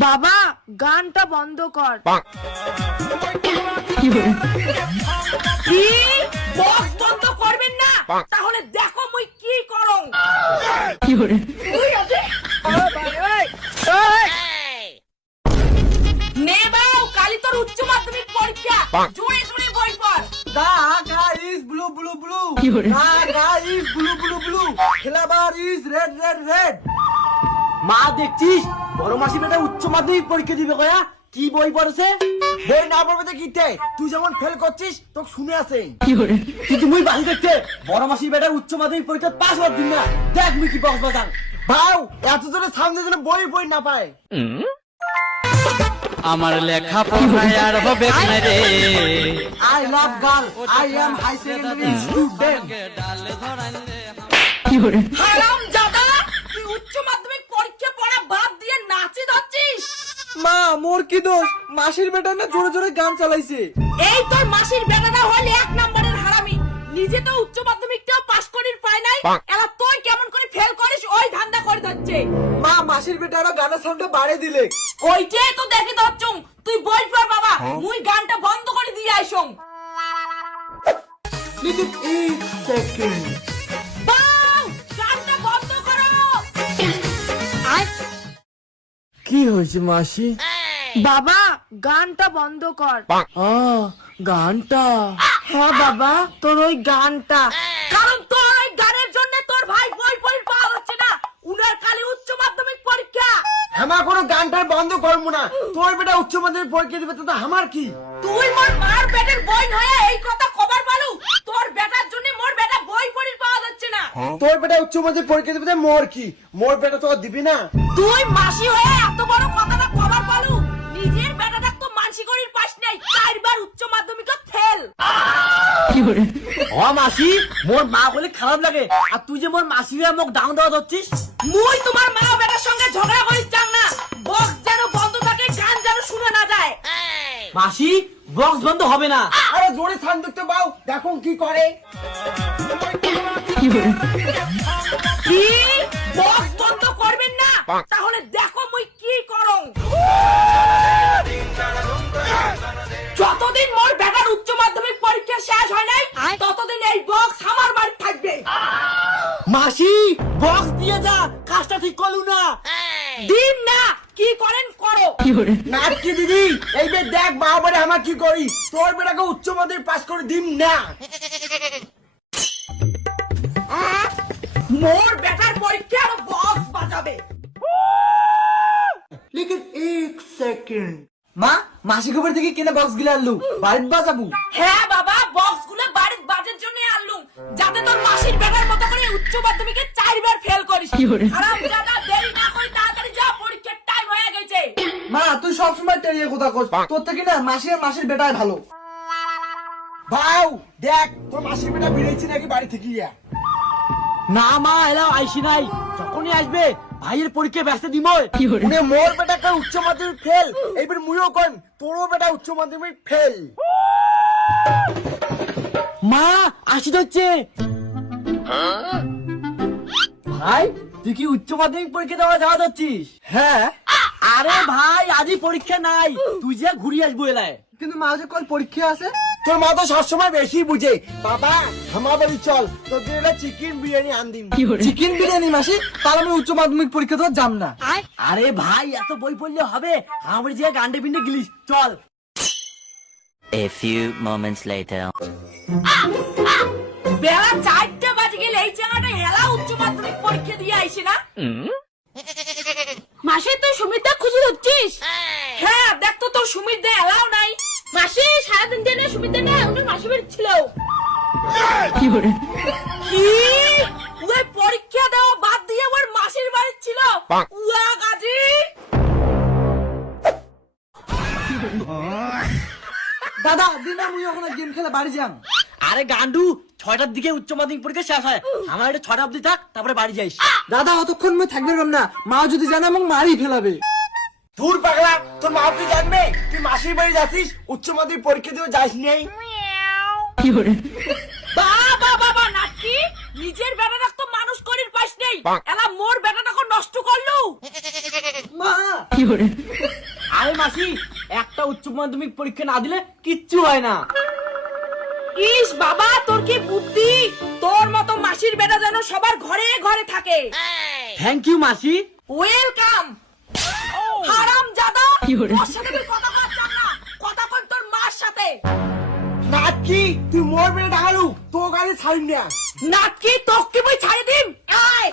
বাবা গানটা বন্ধ কর। কি বক্স বন্ধ করবেন না? তাহলে দেখো মুই কি করং। নে বাউ, কালি তোর উচ্চ মাধ্যমিক পরীক্ষা, জুড়ে জুড়ে বই পড়। The sky is blue, blue, blue. The sky is blue, blue, blue. Flower is red, red, red. মা দেখছিস বড় মাসি বেটা উচ্চ মাধ্যমিক পরীক্ষা দিবে কয়া কি বই পড়েছে? বই না পড়বে তো কিতে? তুই যেমন ফেল করছিস তোকে শুনে আসে। কিন্তু মুই বাড়ি দেখতে বড় মাসি বেটা উচ্চ মাধ্যমিক পরীক্ষা পাস হওয়ার দিন না দেখ মুই কি বক্স বাজান। ভাও এত জোরে সামনে যেন বই না পায়। আমার লেখা পড়ায় আর হবে না রে। I love girl. I am high secondary student. হারাম জাদা, তুই উচ্চ মাধ্যমিক পরীক্ষা পড়া বাদ দিয়ে নাচি যাচ্ছিস। মা মোর কি দোষ? মাসির বেটা না জোরে জোরে গান চালাইছে। এই তোর মাসির বেটাটা হল এক নম্বরের হারামি। নিজে তো উচ্চ মাধ্যমিকটাও পাস করির পায় নাই, এলা তুই কেমন করে ফেল করিস ওই ধান্দা করে যাচ্ছে। মা মাসির বেটারা গানের সাউন্ডটা বাড়িয়ে দিলে। ওইটাই তো দেখে দচ্ছুম, তুই বই পড় বাবা, মুই গানটা বন্ধ করে দিয়ে আইসং। লিখিত 1 সেকেন্ড। বাউ, গানটা বন্ধ করো। কি হয়েছে মাসি? বাবা গানটা বন্ধ কর। গানটা? হ্যাঁ বাবা, তোর ওই গানটা। কারণ তোর ওই গানের জন্য তোর ভাই বই পাওয়া হচ্ছে না। উনার কালি উচ্চ মাধ্যমিক পরীক্ষা। আমার কোনো গানটার বন্ধ করবো না। তোর বেটা উচ্চ মাধ্যমিক পরীক্ষা দিবে তো আমার কি? তুই মোর মার বেটের বই হয়ে এই কথা খবর পালু? তোর বেটার জন্য মোর বেটা বই পাওয়া যাচ্ছে না। তোর বেটা উচ্চ মাধ্যমিক পরীক্ষা দিবে তো মোর কি? মোর বেটা তো আর দিবি না। তুই মাসি হয়ে এত বড় কথাটা খবর পালু? নিজের বেটাটা তো মানসি করির পাস নাই, 4 বার উচ্চ মাধ্যমিক ফেল। মাসি মোর মা বলে খারাপ লাগে, আর তুই যে মোর মাসি হয়ে মোক ডাউন দেওয়া ধরছিস। মুই তোমার মা বেটার সঙ্গে ঝগড়া করিস চাং না। বক্স যেন বন্ধ থাকে, গান যেন শুনে না যায়। মাসি বক্স বন্ধ হবে না। আরে জোরে সাউন্ড দেখতে পাও, দেখো কি করে। কি বক্স বন্ধ করবেন না? তাহলে দেখো মুই কি করং। যতদিন মোর বেটার উচ্চ মাধ্যমিক পরীক্ষা শেষ হয় নাই, ততদিন এই বক্স আমার বাড়ি থাকবে। মাসি বক্স দিয়ে যা, কাজটা ঠিক করলু না। দিন না, কি করেন করো। নাট কি দিদি, এই বে দেখ বাবারে আমার কি করি। তোর বেটাকে উচ্চ মাধ্যমিক পাস করে দিম না। মোর বেটার পরীক্ষা আর বক্স বাজাবে। লিখিত 1 সেকেন্ড। মা মাসি খবর থেকে কিনে বক্স গিলা আনলু, বাড়িতে বাজাবো। হ্যাঁ বাবা, বক্স গুলো বাড়ির বাজের জন্য আনলুম, যাতে তোর মাসির বেটার মতো করে উচ্চ মাধ্যমিকে 4 বার ফেল করিস। হারাম জাদা, দেরি না করে তাড়াতাড়ি যা, পরীক্ষার টাইম হয়ে গেছে। মা তুই সব সময় টেরিয়ে কথা কস, তোর থেকে না মাসির বেটাই ভালো। ভাও দেখ তোর মাসির বেটা বেরিয়েছি নাকি বাড়ি থেকে। না মা এলাও আইসি নাই, যখনই আসবে ভাইয়ের পরীক্ষা ব্যস্ত দিব। উনি মোর বেটাকে উচ্চ মাধ্যমিক ফেল, এইবার মুইও কইম তোরও বেটা উচ্চ মাধ্যমিক ফেল। মা আসি হচ্ছে। ভাই তুই কি উচ্চ মাধ্যমিক পরীক্ষা দেওয়া যাওয়া যাচ্ছিস? হ্যাঁ। আরে ভাই আজই পরীক্ষা নাই, তুই যে ঘুরি আসবো এলায়। কিন্তু মা যে কল পরীক্ষা আছে। তোর মা তো সবসময় বেশি বুঝে। বাবা আমার বাড়ি চল, তোর জন্য চিকেন বিরিয়ানি আন দিন। চিকেন বিরিয়ানি মাসি? তাহলে আমি উচ্চ মাধ্যমিক পরীক্ষা তো যাম না। আরে ভাই এত বই পড়লে হবে? আমার যে গান্ডে পিন্ডে গিলিস, চল। A few moments later. বেলা 4টা বাজে গেলে এই চাঙাটা এলা উচ্চ মাধ্যমিক পরীক্ষা দিয়ে আইসি না। মাসি তুই সুমিতা খুঁজে হচ্ছিস? হ্যাঁ দেখ তো তোর সুমিতা এলাও নাই। মাসি সারাদিন দিনে সুমিতা না উনি মাসি বাড়ি ছিল। কি ওই পরীক্ষা দেওয়া বাদ দিয়ে ওর মাসির বাড়ি ছিল? উয়া গাজি। দাদা দিন আমি ওখানে গেম খেলে বাড়ি যাম। আরে গান্ডু 6টার দিকে উচ্চ মাধ্যমিক পরীক্ষা শেষ হয়, আমার এটা 6টা অবধি থাক, তারপরে বাড়ি যাইস। দাদা অতক্ষণ মই থাকবে না, মা যদি জানে আমাকে মারি ফেলাবে। দূর পাগলা, তোর মা কি জানবে তুই মাসির বাড়ি যাচ্ছিস? উচ্চ মাধ্যমিক পরীক্ষা দিতে যাস নাই। বাবা বাবা নাকি নিজের বেটাটা তো মানুষ করির পাস নেই, নেই এলা মোর বেটাটাকে নষ্ট করলু। মা আরে মাসি, একটা উচ্চ মাধ্যমিক পরীক্ষা না দিলে কিচ্ছু হয় না। ইস বাবা তোর কি বুদ্ধি, তোর মতো মাসির বেটা যেন সবার ঘরে ঘরে থাকে। থ্যাংক ইউ মাসি। ওয়েলকাম। হারাম জাদা, তোর সাথে আমি কথা বলতাম না, কথা কর তোর মার সাথে। নাকি তুই মোর বেড়ে ঢাকালু, তো গাড়ি ছাড়ি না। নাকি তোকে বই ছাড়ি দিম। আয়